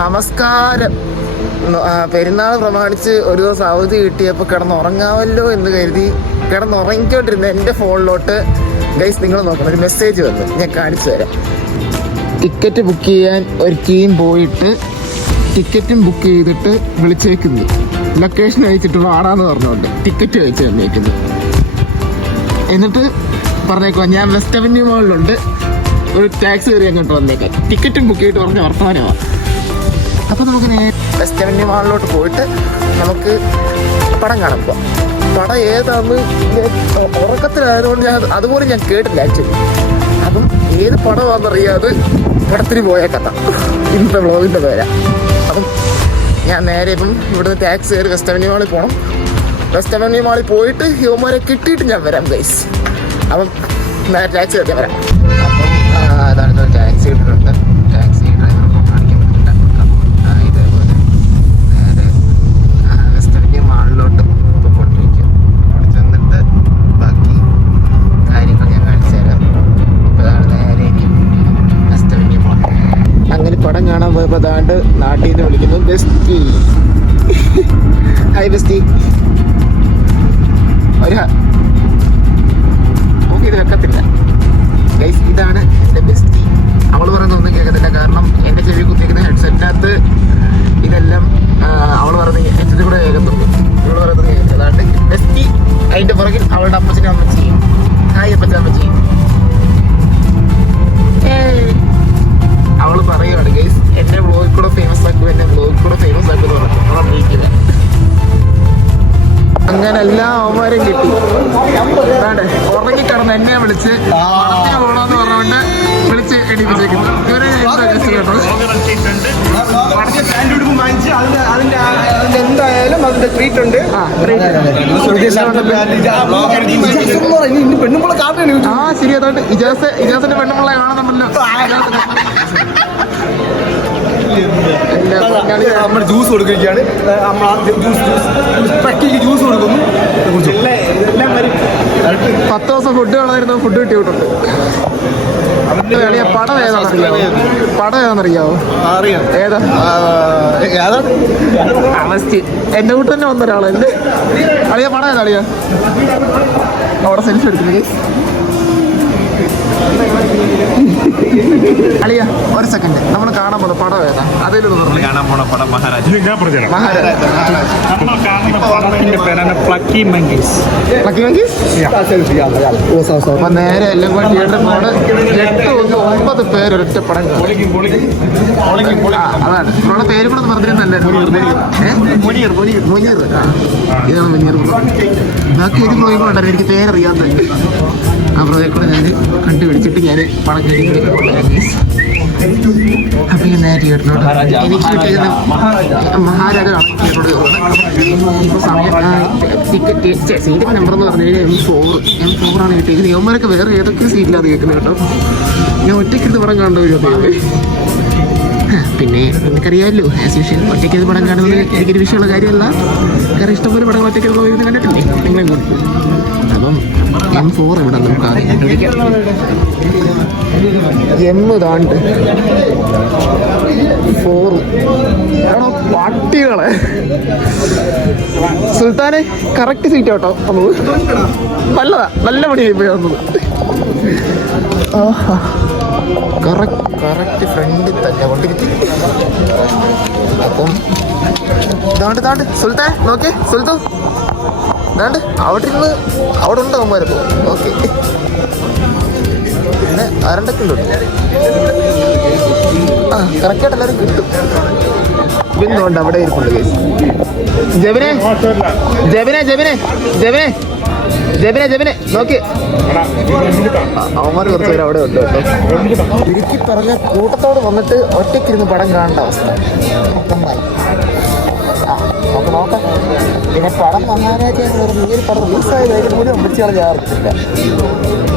നമസ്കാരം. പെരുന്നാൾ പ്രമാണിച്ച് ഒരു ദിവസം അവധി കിട്ടിയപ്പോൾ കിടന്നുറങ്ങാമല്ലോ എന്ന് കരുതി കിടന്നുറങ്ങിക്കൊണ്ടിരുന്ന എന്റെ ഫോണിലോട്ട്. ഗൈസ് നിങ്ങൾ നോക്കണം. ഒരു മെസ്സേജ് വന്നു. ഞാൻ കാണിച്ചു തരാം. ടിക്കറ്റ് ബുക്ക് ചെയ്യാൻ ഒരു ടീം പോയിട്ട് ടിക്കറ്റും ബുക്ക് ചെയ്തിട്ട് വിളിച്ചേക്കുന്നു. ലൊക്കേഷൻ അയച്ചിട്ട് വാടാന്ന് പറഞ്ഞുകൊണ്ട് ടിക്കറ്റ് അയച്ചു തന്നേക്കുന്നു. എന്നിട്ട് പറഞ്ഞേക്കോ ഞാൻ വെസ്റ്റ് അവന്യൂ മോളിലുണ്ട് ഒരു ടാക്സി കയറി അങ്ങോട്ട് വന്നേക്കാം. ടിക്കറ്റും ബുക്ക് ചെയ്തിട്ട് പറഞ്ഞ വർത്തമാനമാണ് അപ്പോൾ നമുക്ക് നേരെ വെസ്റ്റ് അവന്യൂ മാളിലോട്ട് പോയിട്ട് നമുക്ക് പടം കാണാൻ പോവാം. പടം ഏതാന്ന് ഞാൻ ഉറക്കത്തിലായതുകൊണ്ട് ഞാൻ അതുപോലെ ഞാൻ കേട്ടില്ല ആക്ച്വലി അതും ഏത് പടമാണെന്നറിയാതെ പടത്തിന് പോയ കഥ. ഇന്നത്തെ വ്ളോഗിന്റെ പേരാ. അപ്പം ഞാൻ നേരെ ഇപ്പം ഇവിടുന്ന് ടാക്സി കയറി വെസ്റ്റ് അവന്യൂ മാളിൽ പോകണം വെസ്റ്റ് അവന്യൂ മാളിൽ പോയിട്ട് യുവമാരെ കിട്ടിയിട്ട് ഞാൻ വരാം ഗൈസ് അപ്പം ടാക്സി കയറി വരാം. അപ്പം അതാണ് ടാക്സി ഇട്ടിട്ടുണ്ട് പടം കാണാൻ പോയപ്പോൾ അതാണ്ട് നാട്ടിൽ നിന്ന് വിളിക്കുന്നു. ബെസ്റ്റി. Hi bestie. ഒരാ നമുക്ക് ഇത് വെക്കത്തില്ല. ഗൈസ് ഇതാണ് എന്റെ ബെസ്റ്റി. അവൾ പറയുന്ന ഒന്നും കേൾക്കത്തില്ല. കാരണം എന്റെ ചെവി കുത്തിയിരിക്കുന്ന ഹെഡ്സെറ്റിനകത്ത് ഇതെല്ലാം അവൾ പറയുന്ന ഹെഡ്സെറ്റ് കൂടെ കേൾക്കത്തുള്ളൂ. ഇവൾ പറയുന്നത് കേൾക്കുന്നത് അതാണ്ട് ബെസ്റ്റി അതിന്റെ പുറകിൽ അവളുടെ അപ്പച്ചനും അമ്മച്ചിയും. ഹായ് അപ്പച്ചൻ അമ്മച്ചിയും അവന്മാരും കിട്ടി. വേണ്ടേ ഉറങ്ങി കിടന്ന് എന്നെ വിളിച്ച് പടത്തിന് പോകണമെന്ന് പറഞ്ഞുകൊണ്ട് വിളിച്ച് എണീപ്പിച്ചേക്കുന്നു ഇവരെ കേട്ടോ എന്തായാലും അതിന്റെ ട്രീറ്റ് ഉണ്ട്. ആ കാട്ടാണ് ശരി അതാണ്ട് ഇജാസ് ഇജാസിന്റെ പെണ്ണുമുള്ള കാണുന്നുണ്ടല്ലോ. നമ്മൾ ജ്യൂസ് കൊടുക്കുകയാണ്. നമ്മൾ ജ്യൂസ് ജ്യൂസ് പട്ടിക്ക് ജ്യൂസ് കൊടുക്കുന്നു. പത്ത് ദിവസം ഫുഡ് കളായിരുന്നു ഫുഡ് കിട്ടി വിട്ടുണ്ട് പടം ഏതാണെന്നറിയാവോ പടം ഏതാണെന്നറിയാവോ? അറിയാം. ഏതാ? ഏതാണ് അവസ്ഥ. എന്റെ കൂട്ട് തന്നെ വന്ന ഒരാളല്ലേ അളിയ പടം ഏതാ അളിയ? അവിടെ സെൽഫി എടുക്കുന്നത് അളിയ ഒരു സെക്കൻഡ് നമ്മൾ കാണാൻ പോണ പടം ഏതാ? അതിലൊന്ന് പറഞ്ഞു കാണാൻ പോണ പടം മഹാരാജ. ഇത് ഞാൻ പറഞ്ഞുതരാം. മഹാരാജ നമ്മൾ കാണുന്ന പടത്തിന്റെ പേരാണ് പ്ലക്കി മങ്കീസ്. Lucky monkeys? അപ്പൊ നേരെ എല്ലാം കൂടെ തിയേറ്ററിൽ പോണ എട്ട് ഒന്ന് ഒമ്പത് പേര് ഒരൊറ്റ പടം അതാണ്. നമ്മുടെ പേര് കൂടെ ഒന്ന് പറഞ്ഞിരുന്നല്ലേ? മുനീർ മുനീർ. മുനീർ ഇതാണ് മുനീർ ബാക്കി ഒരു കൂടെ ഉണ്ടായിരുന്നു എനിക്ക് പേരറിയാത്ത ആ ബ്രോയെ കൂടെ ഞാൻ കണ്ടുപിടിച്ചിട്ട് ഞാൻ പണം അപ്പൊ നേരെ തിയേറ്ററിലോട്ട് എനിക്ക് മഹാരാജാണ് തിയേറ്ററോട് ഇപ്പൊ സമയം ടിക്കറ്റ് സീറ്റിന്റെ നമ്പർ എന്ന് പറഞ്ഞു കഴിഞ്ഞാൽ എം ഫോർ എം ആണ് കിട്ടിയത്. യവന്മാരൊക്കെ വേറെ ഏതൊക്കെ സീറ്റിലാണ് കേൾക്കുന്നത് കേട്ടോ? ഞാൻ ഒറ്റയ്ക്ക് ഇത് പടം കണ്ടു ഒരു പിന്നെ നിനക്കറിയാമല്ലോ ആസ് യൂഷ്വൽ ഒറ്റയ്ക്ക് ഇത് പടം കാണുന്നത് എനിക്കൊരു വിഷയമുള്ള കാര്യമല്ല. കാരണം ഇഷ്ടംപോലെ പടം ഒറ്റയ്ക്ക് പോയിരുന്ന് കണ്ടിട്ടില്ലേ? നിങ്ങളെ അപ്പം എം ഫോർ ഇവിടെ നമുക്ക് എം താണ്ട് ഫോർ ആണോ? പട്ടികളെ. സുൽത്താനെ കറക്റ്റ് സീറ്റ് കേട്ടോ നമുക്ക് നല്ലതാ നല്ല പണിയായി പോയി വന്നത്. കറക്റ്റ് കറക്റ്റ് ഫ്രണ്ടിൽ തന്നെ കൊണ്ടിരിക്കും. അപ്പം ഇതാണ്ട് ഇതാണ്ട്. സുൽത്താൻ നോക്കേ സുൽത്തു ഇതാണ്ട് അവിടെ ഇരുന്ന് അവിടെ ഉണ്ട് അവന്മാരപ്പോ ഓക്കെ. പിന്നെ ആരണ്ടൊക്കെ ഉണ്ട്? ആ കറക്റ്റായിട്ട് എല്ലാവരും കിട്ടും. ബിന്ദുണ്ട് അവിടെ ഇരിപ്പുണ്ട്. ജബിനെ ജബിനെ ജബിനെ ജബിനെ ജബിനെ ജബിനെ നോക്കി. അവന്മാർ കുറച്ച് പേര് അവിടെ ഉണ്ട് കേട്ടോ. ചുരുക്കി പറഞ്ഞ കൂട്ടത്തോട് വന്നിട്ട് ഒറ്റയ്ക്കിരുന്ന് പടം കാണേണ്ട അവസ്ഥ. പിന്നെ പടം പറഞ്ഞ ഈ ഒരു പടം റിലീസായതായിട്ട് പോലും അമ്മച്ചിയാൾ ഞാൻ അറിഞ്ഞിട്ടില്ല.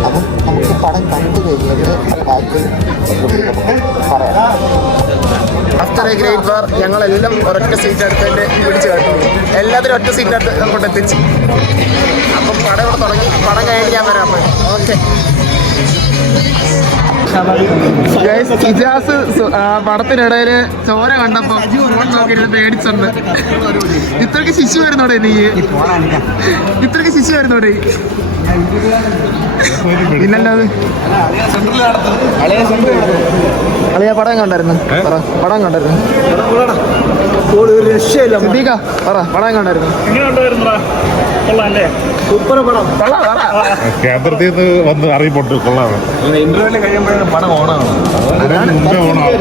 അപ്പം നമുക്ക് പടം കണ്ടു കഴിഞ്ഞിട്ട് ബാക്കി ഗ്രേറ്റ് വാർ ഞങ്ങളെല്ലാം ഒരൊറ്റ സീറ്റ് എടുത്തതിന്റെ പിടിച്ച് കേട്ടു എല്ലാത്തിനും ഒറ്റ സീറ്റ് എടുത്ത് അങ്ങോട്ട് എത്തിച്ച്. അപ്പം പടം ഇവിടെ തുടങ്ങി. പടം കഴിഞ്ഞിട്ട് ഞാൻ വരാം. ഓക്കെ. Guys, ഇജാസ് പടത്തിനിടയിൽ ചോര കണ്ടപ്പോ ഫോൺ നോക്കിയിട്ട് പേടിച്ചുണ്ട്. ഇത്രക്ക് ശിശു വരുന്നോടെ നീ? ഇത്രക്ക് ശിശു വരുന്നോടെ? പിന്നല്ലാതെ അളിയ പടം കണ്ടായിരുന്നു. പറ പടം കണ്ടായിരുന്നു. പറ പടം കണ്ടായിരുന്നു. സൂപ്പർ പടം. കേന്ദ്രത്തിൽ നിന്ന് വന്ന് അറിയപ്പെട്ടു. കൊള്ളാം. ഇന്റർവ്യൂൽ കഴിയുമ്പോഴാണ് പടം ഓണാണ്. മുമ്പേ ഓണാണ്.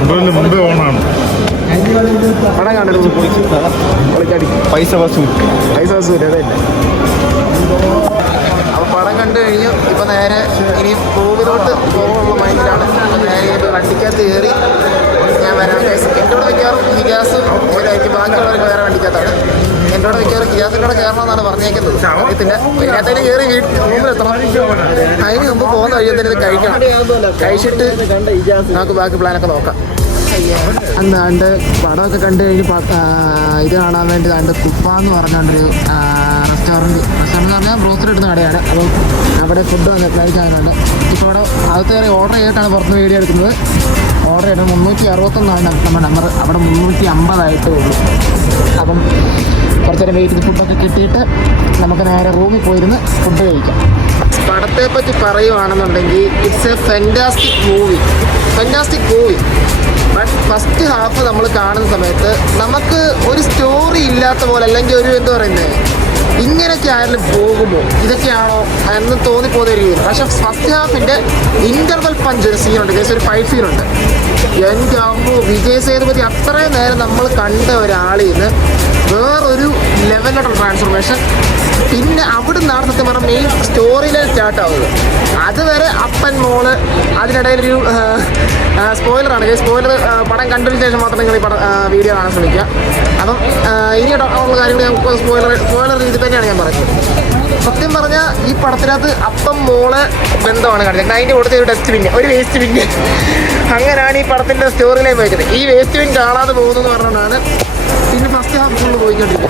ഇന്റർവ്യൂൽ മുമ്പേ ഓണാണ്. പടം പൊളിച്ചടി. പൈസ വസൂൽ പൈസ അതല്ലേ. അപ്പൊ പടം കണ്ടു കഴിഞ്ഞു. ഇപ്പൊ നേരെ ഇനി മൂവിലോട്ട് പോകാനുള്ള മൈൻഡിലാണ്. നേരെ വണ്ടിക്കകത്ത് കയറി ഞാൻ വരാം. എന്റെ കൂടെ മിക്കവാറും ഹിജാസും ഇവരായിരിക്കും ബാക്കിയുള്ളവർക്ക് വേറെ വണ്ടിക്കകത്താണ്. എന്റെ കൂടെ മിക്കവാറും ഹിജാസിന്റെ എന്നാണ് പറഞ്ഞേക്കുന്നത്. അറിയത്തില്ല ഇതിനകത്തേക്ക് കയറി റൂമിലെത്തണം അതിന് മുമ്പ് പോകുന്ന കഴിയുന്നതിന് ഇത് കഴിക്കണം. കഴിച്ചിട്ട് നമുക്ക് ബാക്കി പ്ലാനൊക്കെ നോക്കാം. അന്നാണ്ട് പടമൊക്കെ കണ്ടു കഴിഞ്ഞ് ഇത് കാണാൻ വേണ്ടി ദാണ്ട് കുപ്പ എന്ന് പറഞ്ഞുകൊണ്ടൊരു റെസ്റ്റോറന്റ് റെസ്റ്റോറന്റ് എന്ന് പറഞ്ഞാൽ ബ്രോസ്റ്റർ ഇടുന്ന കടയാണ്. അപ്പോൾ അവിടെ ഫുഡ് വന്ന് കഴിക്കാനുണ്ട് ഇപ്പോൾ അവിടെ അകത്ത് കയറി ഓർഡർ ചെയ്തിട്ടാണ് പുറത്ത് വീഡിയോ എടുക്കുന്നത്. ഓർഡർ ചെയ്തത് മുന്നൂറ്റി അറുപത്തൊന്നാണ് നമ്മുടെ നമ്പർ അവിടെ മുന്നൂറ്റി അമ്പതായിട്ടേ ഉള്ളൂ. അപ്പം കുറച്ച് നേരം വെയിറ്റ് ഫുഡൊക്കെ കിട്ടിയിട്ട് നമുക്ക് നേരെ റൂമിൽ പോയിരുന്ന് ഫുഡ് കഴിക്കാം. പടത്തെ പറ്റി പറയുവാണെന്നുണ്ടെങ്കിൽ it's a fantastic movie fantastic movie but first half നമ്മൾ കാണുന്ന സമയത്ത് നമുക്ക് ഒരു സ്റ്റോറി ഇല്ലാത്ത പോലെ അല്ലെങ്കിൽ ഒരു എന്താ പറയുന്നത് ഇങ്ങനെയൊക്കെ ആയാലും പോകുമോ? ഇതൊക്കെയാണോ എന്ന് തോന്നിപ്പോകുന്ന ഒരു രീതിയിൽ പക്ഷെ ഫസ്റ്റ് ഹാഫിന്റെ ഇന്റർവൽ പഞ്ച് ഒരു സീനുണ്ട് ജസ്റ്റ് ഒരു ഫൈവ് സീനുണ്ട് എന്റെ അമ്മു വിജയ് സേതുപതി അത്രയും നേരം നമ്മൾ കണ്ട ഒരാളിൽ നിന്ന് വേറൊരു ലെവലിലുള്ള ട്രാൻസ്ഫോർമേഷൻ പിന്നെ അവിടെ നിന്നാണ് സത്യം പറഞ്ഞാൽ മെയിൻ സ്റ്റോറി ലൈൻ സ്റ്റാർട്ട് ആവുന്നത് അതുവരെ അപ്പൻ മോൾ അതിനിടയിലൊരു സ്പോയിലറാണ് സ്പോയിലർ പടം കണ്ടതിന് ശേഷം മാത്രം നിങ്ങൾ ഈ പടം വീഡിയോ കാണാൻ ശ്രമിക്കുക. അപ്പം ഇനി ഉള്ള കാര്യങ്ങൾ ഞാൻ സ്പോയിലർ സ്പോയിലർ രീതി തന്നെയാണ് ഞാൻ പറയുന്നത് സത്യം പറഞ്ഞാൽ ഈ പടത്തിനകത്ത് അപ്പം മോളെ ബന്ധമാണ് കാണിച്ചത്. അതിന്റെ കൂടെ ഒരു ഡസ്റ്റ് ബിന്നെ ഒരു വേസ്റ്റ് ബിന്നെ അങ്ങനെയാണ് ഈ പടത്തിന്റെ സ്റ്റോറി ലൈൻ വയ്ക്കുന്നത് ഈ വേസ്റ്റ് ബിൻ കാണാതെ പോകുന്നതെന്ന് പറഞ്ഞുകൊണ്ടാണ് പിന്നെ ഫസ്റ്റ് ഹാഫ് ഫുള്ള്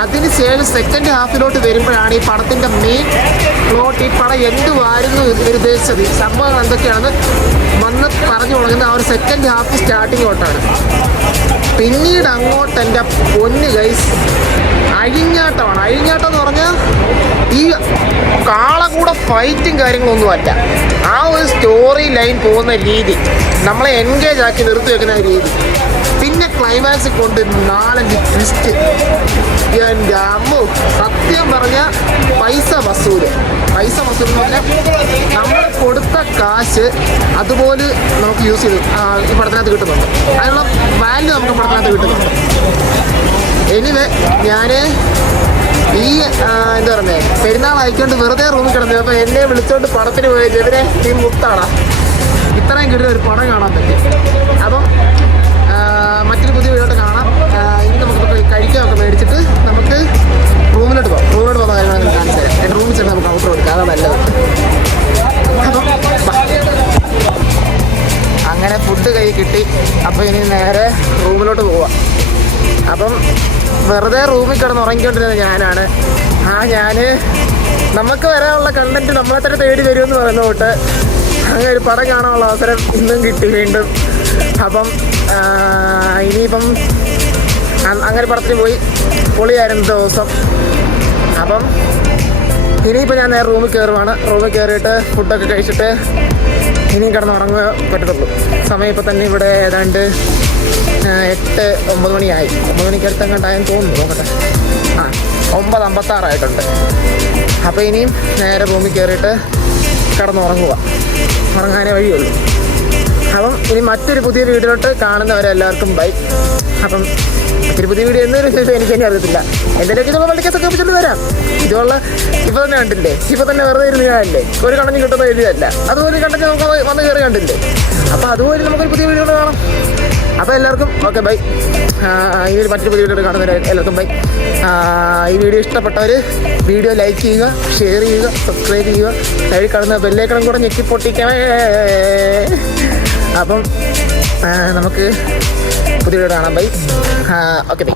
അതിന് ശേഷം സെക്കൻഡ് ഹാഫിലോട്ട് വരുമ്പോഴാണ് ഈ പടത്തിന്റെ മെയിൻ പ്ലോട്ട് ഈ പടം എന്തുവായിരുന്നു ഉദ്ദേശിച്ചത്? സംഭവങ്ങൾ എന്തൊക്കെയാണെന്ന് വന്ന് പറഞ്ഞു തുടങ്ങുന്ന ആ ഒരു സെക്കൻഡ് ഹാഫ് സ്റ്റാർട്ടിങ് തൊട്ടാണ് പിന്നീട് അങ്ങോട്ട് എന്റെ പൊന്ന് ഗൈസ് അഴിഞ്ഞാട്ടമാണ്. അഴിഞ്ഞാട്ടം എന്ന് പറഞ്ഞാൽ ഈ കാള കൂടെ ഫൈറ്റും കാര്യങ്ങളൊന്നും അല്ല. ആ ഒരു സ്റ്റോറി ലൈൻ പോകുന്ന രീതി നമ്മളെ എൻഗേജ് ആക്കി നിർത്തി വെക്കുന്ന രീതി. പിന്നെ ക്ലൈമാക്സ് കൊണ്ട് നാലഞ്ച് ട്വിസ്റ്റ് എന്റെ അമ്മ സത്യം പറഞ്ഞ പൈസ വസൂൽ. പൈസ മൊത്തം നമ്മൾ കൊടുത്ത കാശ് അതുപോലെ നമുക്ക് യൂസ് ചെയ്ത് ഈ പടത്തിനകത്ത് കിട്ടുന്നുണ്ട്. അതിനുള്ള വാല്യൂ നമുക്ക് പടത്തിനകത്ത് കിട്ടുന്നുണ്ട്. എനിവേ ഞാൻ ഈ എന്താ പെരുന്നാൾ ആയിക്കൊണ്ട് വെറുതെ റൂമിൽ കിടന്നു അപ്പോൾ എന്നെ വിളിച്ചോണ്ട് പടത്തിന് പോയത് ഇവരെ ഈ മുത്താടാ ഇത്രയും കിട്ടിയ ഒരു പടം കാണാൻ പറ്റും. അപ്പം മറ്റൊരു പുതിയ വീഡിയോ കാണാം. ഇനി നമുക്ക് കഴിക്കാനൊക്കെ മേടിച്ചിട്ട് കാര്യങ്ങൾ ഞാൻ കാണിച്ചു റൂമിൽ ചെന്ന് നമുക്ക് ഔട്ടർ കൊടുക്കാം അതാണ് നല്ലത് അങ്ങനെ ഫുഡ് കൈ കിട്ടി. അപ്പോൾ ഇനി നേരെ റൂമിലോട്ട് പോവാം. അപ്പം വെറുതെ റൂമിൽ കിടന്ന് ഉറങ്ങിക്കൊണ്ടിരുന്നത് ഞാനാണ്. ആ ഞാൻ നമുക്ക് വരാനുള്ള കണ്ടന്റ് നമ്മളെ തന്നെ തേടി വരുമെന്ന് പറയുന്ന തൊട്ട് അങ്ങനെ ഒരു പടം കാണാനുള്ള അവസരം ഇന്നും കിട്ടി വീണ്ടും. അപ്പം ഇനിയിപ്പം അങ്ങനെ പടത്തിന് പോയി പൊളിയായിരുന്നു ദിവസം. അപ്പം ഇനിയിപ്പോൾ ഞാൻ നേരെ റൂമിൽ കയറുവാണ് റൂമിൽ കയറിയിട്ട് ഫുഡൊക്കെ കഴിച്ചിട്ട് ഇനിയും കിടന്ന് ഉറങ്ങുക പറ്റത്തുള്ളൂ. സമയം ഇപ്പം തന്നെ ഇവിടെ ഏതാണ്ട് എട്ട് ഒമ്പത് മണിയായി. ഒമ്പത് മണിക്ക് അടുത്തങ്ങോട്ടായെന്ന് തോന്നുന്നു. നോക്കട്ടെ. ആ ഒമ്പത് അമ്പത്താറായിട്ടുണ്ട് അപ്പോൾ ഇനിയും നേരെ റൂമിൽ കയറിയിട്ട് കിടന്നുറങ്ങുക. ഉറങ്ങാനേ വഴിയുള്ളൂ. അപ്പം ഇനി മറ്റൊരു പുതിയ വീഡിയോട്ട് കാണുന്നവരെ എല്ലാവർക്കും ബൈ അപ്പം മറ്റൊരു പുതിയ വീഡിയോ എന്നൊരു വിശേഷം എനിക്ക് തന്നെ അറിയത്തില്ല. എന്തെങ്കിലുമൊക്കെ ഇതുള്ള വള്ളിക്കത്തൊക്കെ വെച്ചിട്ട് വരാം. ഇതുള്ള ഇപ്പൊ തന്നെ കണ്ടില്ലേ? ഇപ്പൊ തന്നെ വെറുതെ ഇരുന്ന് ഞാനല്ലേ? ഒരു കണ്ടന്റ് കിട്ടുന്ന എഴുതിയല്ല അതുപോലെ കണ്ടെങ്കിൽ നമുക്ക് വന്ന് കയറി കണ്ടില്ലേ? അപ്പൊ അതുപോലെ നമുക്കൊരു പുതിയ വീഡിയോ കാണാം. അപ്പോൾ എല്ലാവർക്കും ഓക്കെ ബൈ ഇനി മറ്റൊരു പുതിയ വീഡിയോ കാണുന്നവരെ എല്ലാവർക്കും ബൈ ഈ വീഡിയോ ഇഷ്ടപ്പെട്ടവർ വീഡിയോ ലൈക്ക് ചെയ്യുക ഷെയർ ചെയ്യുക സബ്സ്ക്രൈബ് ചെയ്യുക കഴിക്കണം ബെല്ലേക്കണം കൂടെ ഞെക്കി പൊട്ടിക്കണേ അപ്പം നമുക്ക് പുതിയ വീഡിയോ കാണാം. ബൈ. Okay bye.